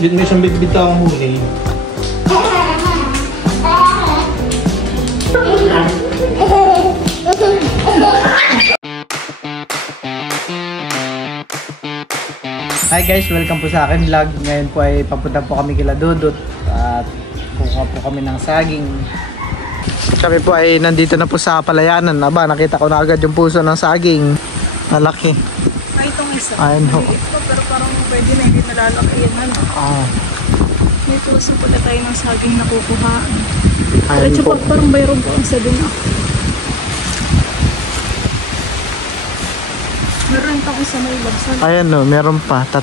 Bit may isang bitbita ang huli. Hi guys, welcome po sa akin vlog. Ngayon po ay papunta po kami kila Dudut at kukuha po kami ng saging. Kami po ay nandito na po sa palayanan. Aba, nakita ko na agad yung puso ng saging. Malaki. Ay, itong isa. Ayun ho. Pero parang pwede na, hindi nalalaki yan. Ano? May puso pala tayo ng saging na kukuhaan. Ayun po. Parang mayroon po ang isa din ako. Meron pang isa may labsan. Ayan no, meron pa, 3.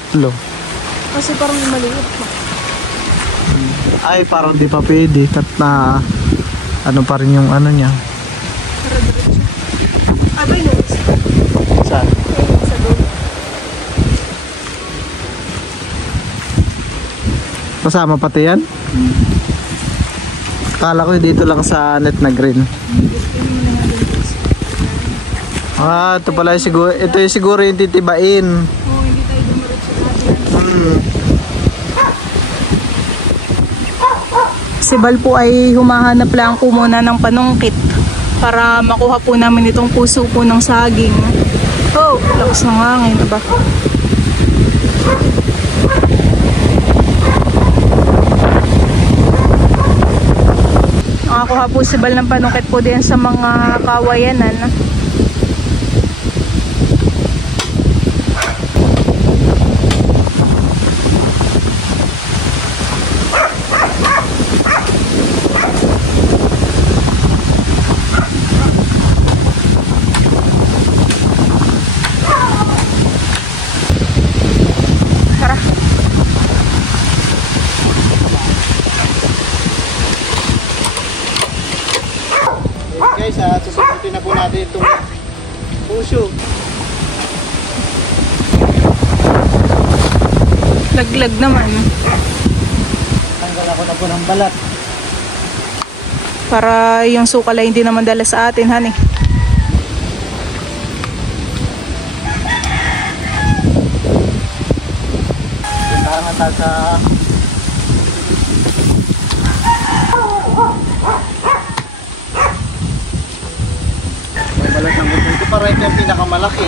Kasi parang maliit pa. Ay, parang di pa pwede. Na ano pa rin yung ano niya. Para diretso. Abay no, isa. Saan? Sa doon. Kasama pati yan? Akala ko dito lang sa net na green. Ah, ito pala siguro, ito yung siguro yung titibain. Oo, hindi tayo dumiretso natin. Si Bal po ay humahanap lang po muna ng panungkit para makuha po namin itong puso po ng saging. Oh, lakas ng hangin. Aba. Nakakuha po si Bal ng panungkit po din sa mga kawayanan. Guys, susubutin na po natin itong puso. Laglag naman. Tanggal ako na po ng balat. Para yung sukal ay hindi naman dala sa atin, honey. Punta nga tayo sa balat ng buto. Ito pa rin yung pinakamalaki.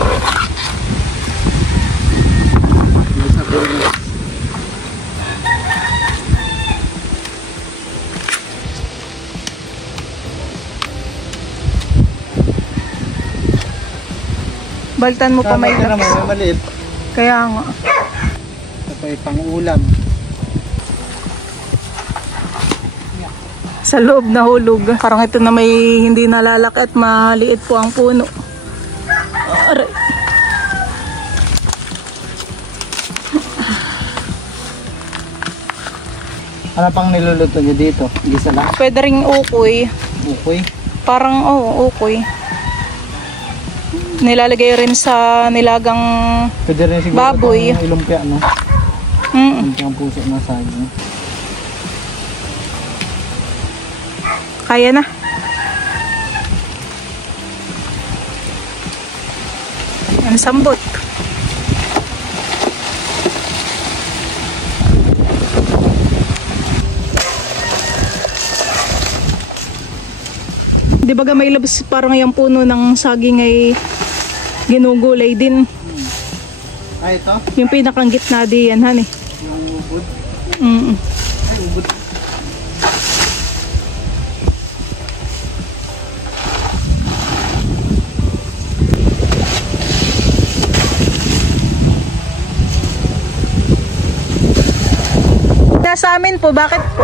Baltan mo pa may Tama laps. may maliit. Kaya nga. Ito pa yung pang-ulam. Sa loob na hulog. Parang ito na may hindi nalalaki at maliit po ang puno. Aray. Ano pang niluluto nyo dito? Gisa lang? Pwede ring ukoy. Ukoy? Parang ukoy. Nilalagay rin sa nilagang Pwede rin siguro baboy. itong ilumpia, no? Ilumpia ang puso na saging. Kaya na. Ang sambot. Di ba may labas parang yung puno ng saging ay ginugulay din. Ah, ito? Yung pinakang gitna di yan, honey. Yung ubod? Ay, ubod. Sa amin po, bakit po?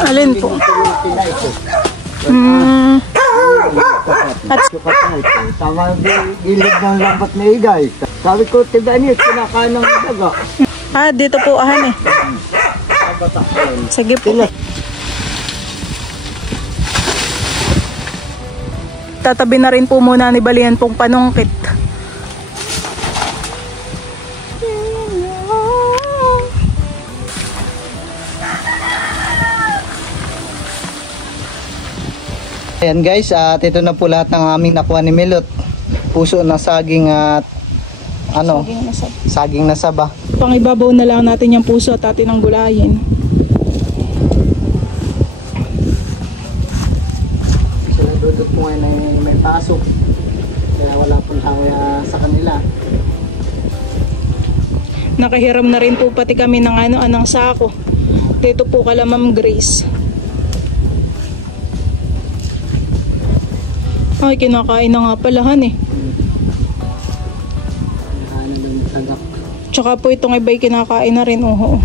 Alin po? Tama gilid ng lambat na igay. Sabi ko, tiba niya, kinakain ng daga. Ah, dito po, ahan eh. Sige po. Tatabi na rin po muna ni Balian pong panungkit. Ayan guys, at ito na po lahat ng aming nakuha ni Milot. Puso ng saging at ano, saging na saba. Pangibabaw na lang natin yung puso at atin ang gulayin. Sila Dudut po ngayon ay may pasok. Kaya wala pong tao sa kanila. Nakahiram na rin po pati kami ng anong sako. Dito po kala Ma'am Grace. Ay, kinakain na nga palahan eh. Tsaka po itong iba'y kinakain na rin. Oo.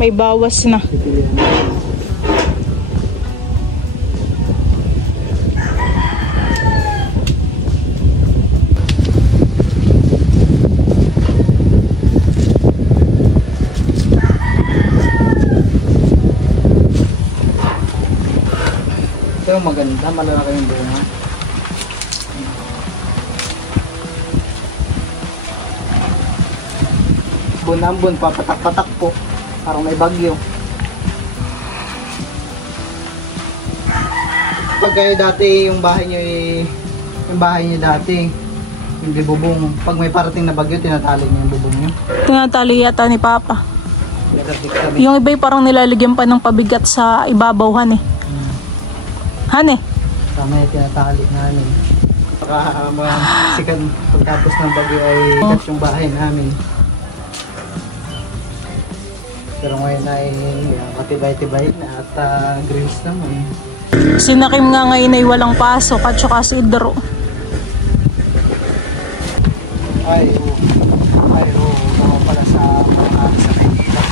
May bawas na. Ito yung maganda, malalaki yung bunga. Bunambon, papatak-patak po. Parang may bagyo. Pag kayo dati, yung bahay nyo dati, hindi bubong. Pag may parating na bagyo, tinatali nyo yung bubong nyo. Tinatali yata ni Papa. Nagatik kami. Yung iba'y parang nilalagyan pa ng pabigat sa ibabaw, Han eh. Han eh. Tama yung tinatali namin. Baka sikat pagtapos ng bagyo ay sikat yung bahay namin. Pero ngayon ay matibay-tibay na at grills naman. Si Nakim nga ngayon ay walang pasok at saka si Idro. Ay, tama pala sa Maynila.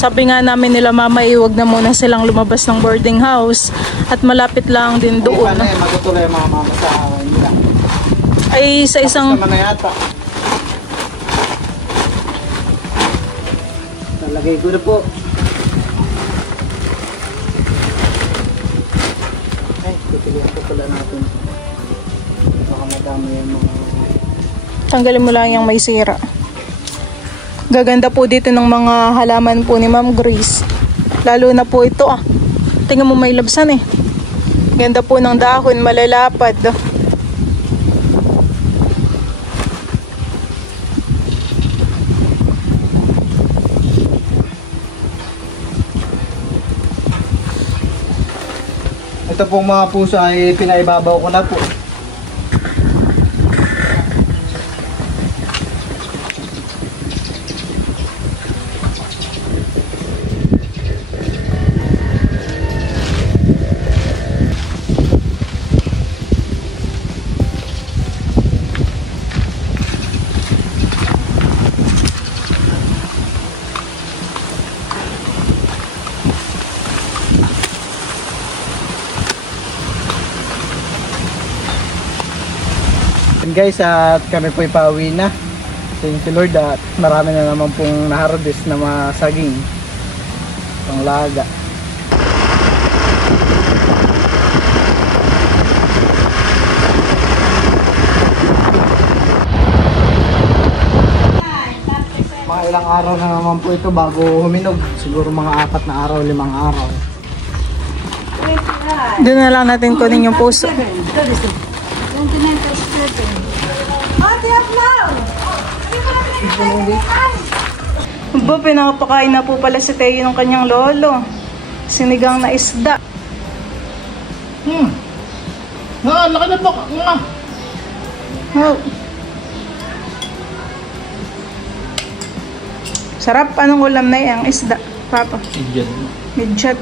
Sabi nga namin nila mama, iwag na muna silang lumabas ng boarding house at malapit lang din doon. Paano matutuloy ang mga mama sa Maynila? Ay sa isang... Tapos naman na yata. Talagay ko na po. Ay, pipilihan po pala natin. Baka madami yung mga... Tanggalin mo lang yung may sira. Gaganda po dito ng mga halaman po ni Ma'am Grace. Lalo na po ito Tingnan mo may labsan eh. Ganda po ng dahon, malalapad. Ito pong mga puso ay pinaibabaw ko na po. Guys, at kami po ipauwi na. Thank you Lord at marami na naman pong naharvest na mga saging pang laga. Mga ilang araw na naman po ito bago huminog. Siguro mga 4 na araw, 5 araw. Doon na lang natin kunin yung puso. Bo, pinapakain na po pala si Teo ng kanyang lolo. Sinigang na isda. Laki na po. Oh. Sarap. Anong ulam na yung isda, Papa? Midjad. Midjad.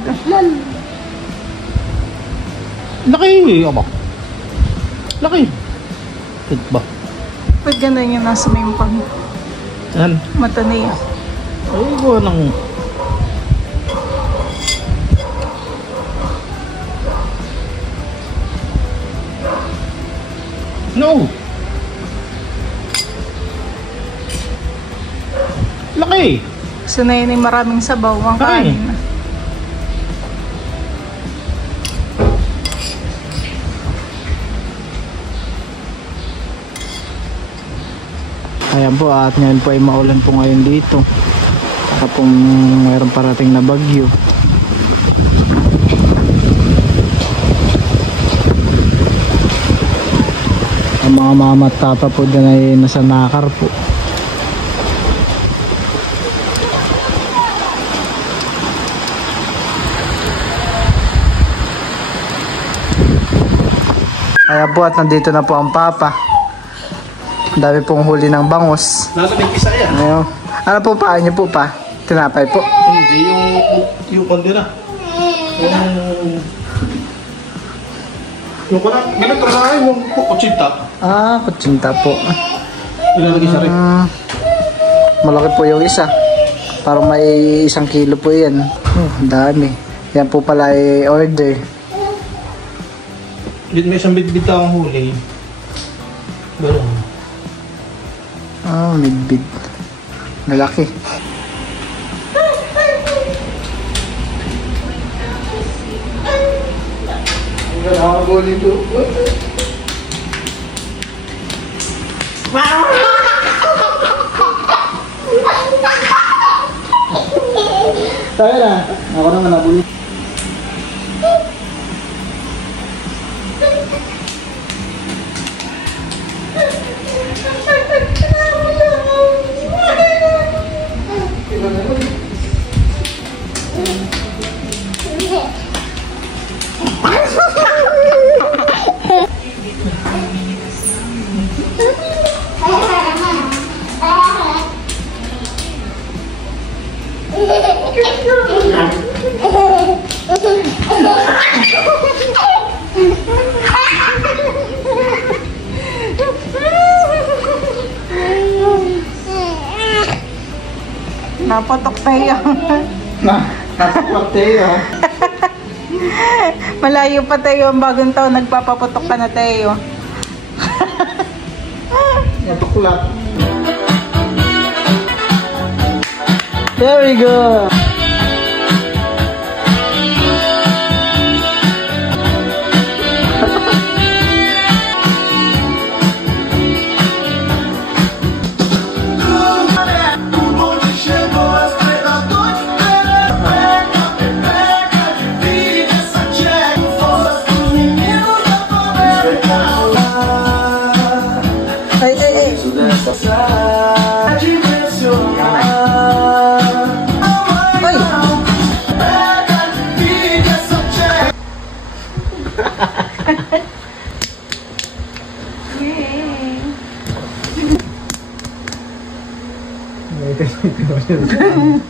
Laki ba? Laki. Ito ba? Ba't gano'n yung nasa may pang mata niya? Ay, ko nang... No! Laki! Sanay na yung maraming sabaw ang kain. Ayan po, at ngayon po ay maulan po ngayon dito. Para pong mayroong parating na bagyo. Ang mga mama at tata po dyan ay nasa nakar po. Ayan po at nandito na po ang papa. Ang dami pong huli ng bangus. Nasa isa yan. Ayun. Ano po paan niyo po pa? Tinapay po. Hindi, yung kondira. Yung kanang, ganito na nga yung kutsinta. Ah, kutsinta po. Ilalagay siya rin. Malaki po yung isa. Parang may 1 kilo po yan. Dami. Yan po pala ay order. Dito may isang bit-bit akong huli. Ganun. Ah, midbid. Malaki. Nakakabuli po. Tayo na. Ako naman nabuli. Napatok tayo. Nasa tayo. Malayo pa tayo ang bagong taon. Nagpapaputok ka na tayo. Natuklat. There we go. Ay, ay, ay.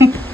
Ay.